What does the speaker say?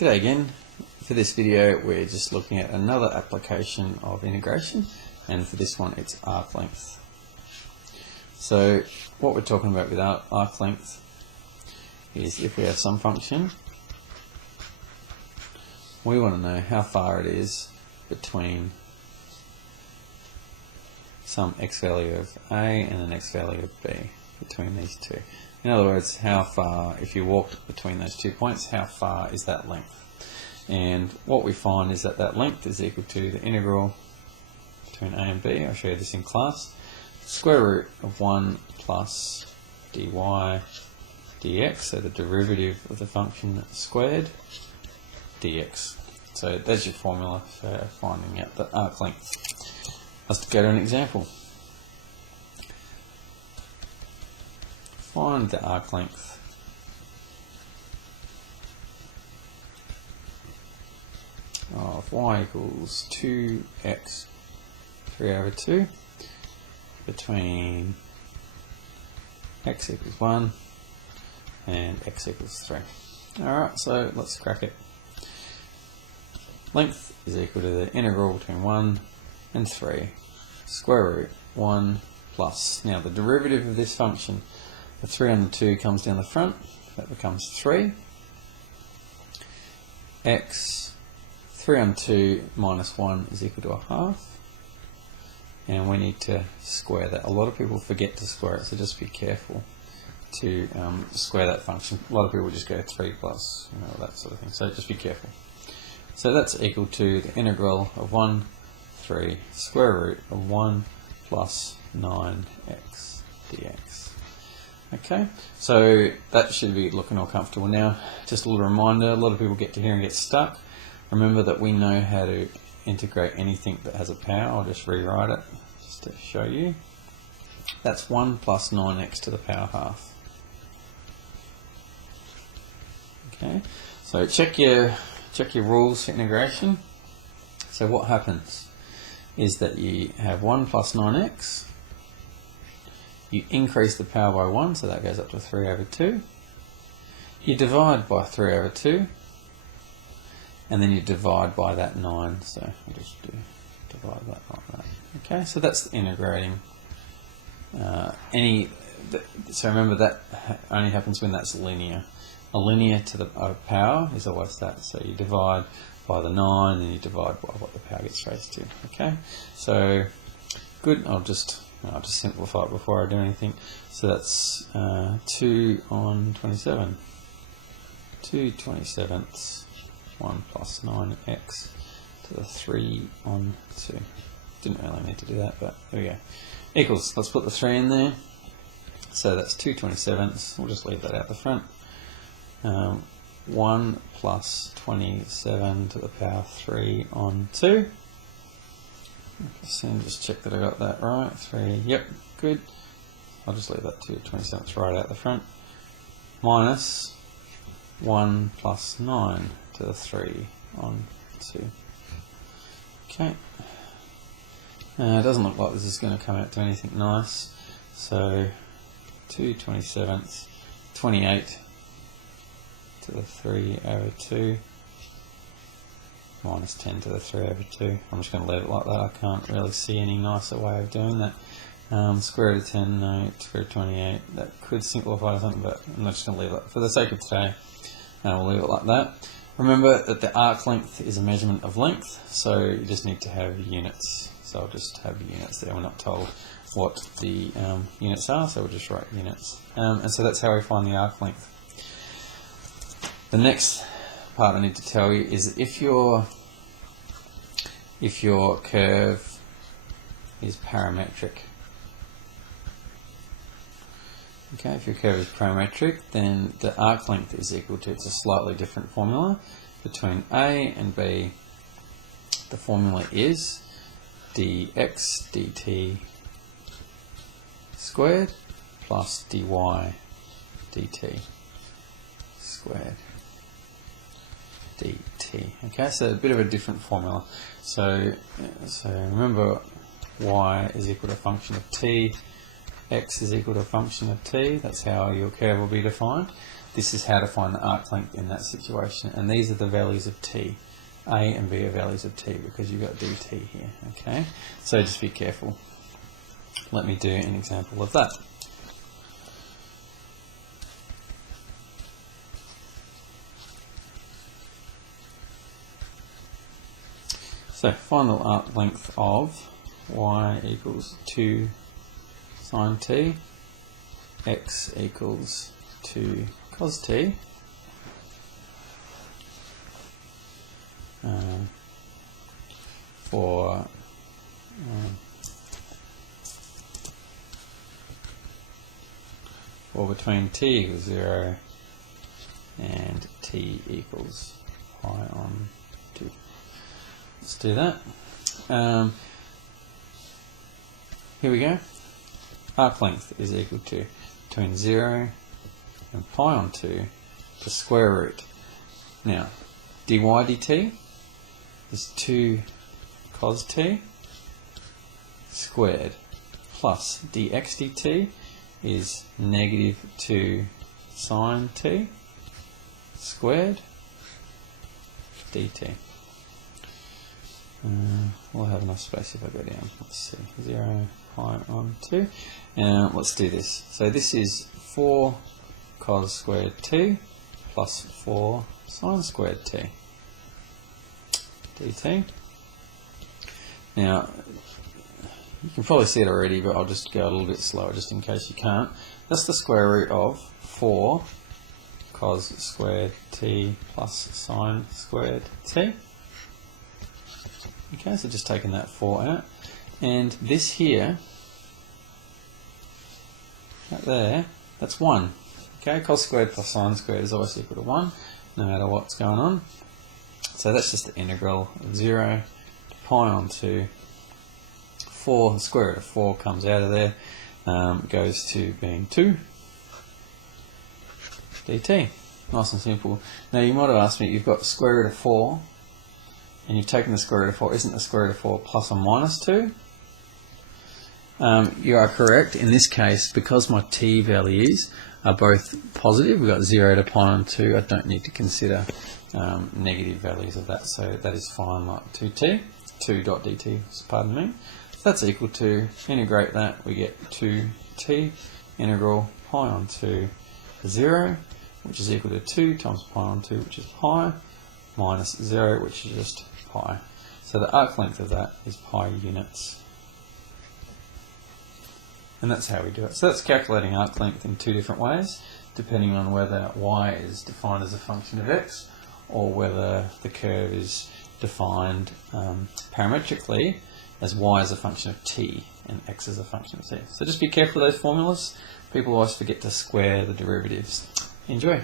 G'day again. For this video we're just looking at another application of integration, and for this one it's arc length. So what we're talking about with arc length is if we have some function, we want to know how far it is between some x value of a and an x value of b, between these two. In other words, how far, if you walked between those 2 points, how far is that length? And what we find is that that length is equal to the integral between a and b. I'll show you this in class. Square root of 1 plus dy dx, so the derivative of the function squared dx. So that's your formula for finding out the arc length. Let's go to an example. Find the arc length of y equals 2x 3 over 2 between x equals 1 and x equals 3. Alright, so let's crack it. Length is equal to the integral between 1 and 3, square root 1 plus, now the derivative of this function, the 3 on the 2 comes down the front, that becomes 3. X 3 on 2 minus 1 is equal to a half. And we need to square that. A lot of people forget to square it, so just be careful to square that function. A lot of people just go 3 plus, that sort of thing. So just be careful. So that's equal to the integral of 1, 3, square root of 1 plus 9x dx. Okay, so that should be looking all comfortable now. Just a little reminder, a lot of people get to here and get stuck. Remember that we know how to integrate anything that has a power. I'll just rewrite it just to show you. That's 1 plus 9x to the power half. Okay, so check your rules for integration. So what happens is that you have 1 plus 9x. You increase the power by 1, so that goes up to 3 over 2. You divide by 3 over 2, and then you divide by that 9, so I'll just divide that like that. Okay, so that's integrating so remember that only happens when that's linear. A linear to the power is always that, so you divide by the 9 and you divide by what the power gets raised to. Okay, so good. I'll just simplify it before I do anything. So that's 2 on 27. 2 27ths, 1 plus 9x to the 3 on 2. Didn't really need to do that, but there we go. Equals, let's put the 3 in there. So that's 2 27ths. We'll just leave that out the front. 1 plus 27 to the power 3 on 2. So just check that I got that right. 3, yep, good. I'll just leave that 2 27ths right out the front. Minus 1 plus 9 to the 3 on 2. Okay. It doesn't look like this is going to come out to anything nice. So 2 27ths, 28 to the 3 over 2. Minus 10 to the 3 over 2. I'm just going to leave it like that. I can't really see any nicer way of doing that. Square root of 10, no, square root of 28. That could simplify something, but I'm just going to leave it. For the sake of today, we'll leave it like that. Remember that the arc length is a measurement of length, so you just need to have units. So I'll just have units there. We're not told what the units are, so we'll just write units. And so that's how we find the arc length. The next part I need to tell you is if your curve is parametric, okay, if your curve is parametric, then the arc length is equal to, it's a slightly different formula between a and b. The formula is dx dt squared plus dy dt squared dt. Okay, so a bit of a different formula. So remember, y is equal to a function of t, x is equal to a function of t. That's how your curve will be defined. this is how to find the arc length in that situation. And these are the values of t. A and B are values of t because you've got dt here. Okay, so just be careful. Let me do an example of that. So find the arc length of y equals 2 sine t, x equals 2 cos t, for between t equals 0 and t equals pi on 2. Let's do that. Here we go. Arc length is equal to between 0 and pi on 2 the square root. Now, dy dt is 2 cos t squared plus dx dt is negative 2 sine t squared dt. We'll have enough space if I go down. Let's see, 0 pi on 2. Now let's do this. So this is 4 cos squared t plus 4 sine squared t dt. Now you can probably see it already, but I'll just go a little bit slower just in case you can't. That's the square root of 4 cos squared t plus sine squared t. Okay, so just taking that 4 out. And this here, right there, that's 1. Okay, cos squared plus sine squared is always equal to 1, no matter what's going on. So that's just the integral of 0 to pi on 2. 4, the square root of 4 comes out of there, goes to being 2 dt. Nice and simple. Now you might have asked me, you've got square root of 4, and you've taken the square root of 4, isn't the square root of 4 plus or minus 2? You are correct. In this case, because my t values are both positive, we've got 0 to pi on 2, I don't need to consider negative values of that, so that is fine, like 2t, 2.dt, pardon me. So that's equal to, integrate that, we get 2t integral pi on 2 to 0, which is equal to 2 times pi on 2, which is pi, minus 0, which is just pi. So the arc length of that is pi units. And that's how we do it. So that's calculating arc length in 2 different ways, depending on whether y is defined as a function of x, or whether the curve is defined parametrically as y as a function of t and x as a function of t. So just be careful of those formulas. People always forget to square the derivatives. Enjoy.